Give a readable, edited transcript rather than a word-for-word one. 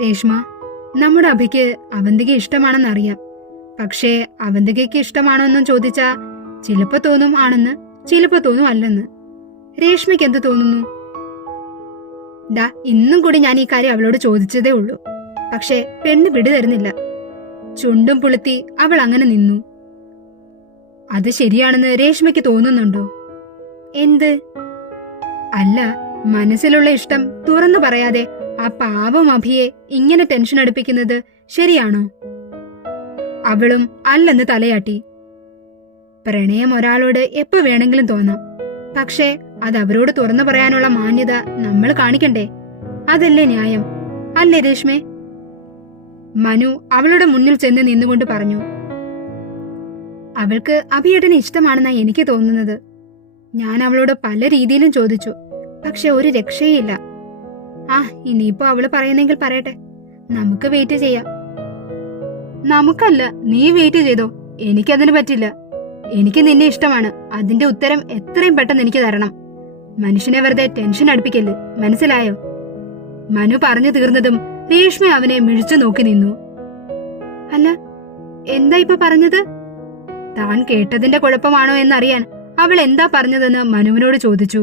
രേഷ്മ, നമ്മുടെ അഭിക്ക് അവന്തിക ഇഷ്ടമാണെന്നറിയാം. പക്ഷേ അവന്തികയ്ക്ക് ഇഷ്ടമാണോ എന്നും ചോദിച്ചാ ചിലപ്പോ തോന്നും ആണെന്ന്, ചിലപ്പോ തോന്നും അല്ലെന്ന്. രേഷ്മയ്ക്ക് എന്ത് തോന്നുന്നു? ഇന്നും കൂടി ഞാൻ ഈ കാര്യം അവളോട് ചോദിച്ചതേ ഉള്ളൂ. പക്ഷേ പെണ്ണ് പിടിതരുന്നില്ല. ചുണ്ടും പുളുത്തി അവൾ അങ്ങനെ നിന്നു. അത് ശരിയാണെന്ന് രേഷ്മയ്ക്ക് തോന്നുന്നുണ്ടോ? എന്ത്? അല്ല, മനസ്സിലുള്ള ഇഷ്ടം തുറന്നു പറയാതെ ആ പാവം അഭിയെ ഇങ്ങനെ ടെൻഷൻ അടുപ്പിക്കുന്നത് ശരിയാണോ? അവളും അല്ലെന്ന് തലയാട്ടി. പ്രണയം ഒരാളോട് എപ്പോ വേണമെങ്കിലും തോന്നാം. പക്ഷേ അത് അവരോട് തുറന്നു പറയാനുള്ള മാന്യത നമ്മൾ കാണിക്കണ്ടേ? അതല്ലേ ന്യായം, അല്ലേ രേഷ്മേ? മനു അവളുടെ മുന്നിൽ ചെന്ന് നിന്നുകൊണ്ട് പറഞ്ഞു. അവൾക്ക് അഭിയേട്ടന് ഇഷ്ടമാണെന്നാ എനിക്ക് തോന്നുന്നത്. ഞാൻ അവളോട് പല രീതിയിലും ചോദിച്ചു, പക്ഷെ ഒരു രക്ഷയില്ല. ഇനിയിപ്പോ അവള് പറയുന്നെങ്കിൽ പറയട്ടെ, നമുക്ക് വെയിറ്റ് ചെയ്യാം. നമുക്കല്ല, നീ വെയിറ്റ് ചെയ്തോ. എനിക്കതിന് പറ്റില്ല. എനിക്ക് നിന്നെ ഇഷ്ടമാണ്. അതിന്റെ ഉത്തരം എത്രയും പെട്ടെന്ന് എനിക്ക് തരണം. മനുഷ്യനെ വെറുതെ ടെൻഷൻ അടുപ്പിക്കല്ലേ, മനസ്സിലായോ? മനു പറഞ്ഞു തീർന്നതും രേഷ്മ അവനെ മിഴിച്ചു നോക്കി നിന്നു. അല്ല, എന്താ ഇപ്പൊ പറഞ്ഞത്? താൻ കേട്ടതിന്റെ കുഴപ്പമാണോ എന്നറിയാൻ അവൾ എന്താ പറഞ്ഞതെന്ന് മനുവിനോട് ചോദിച്ചു.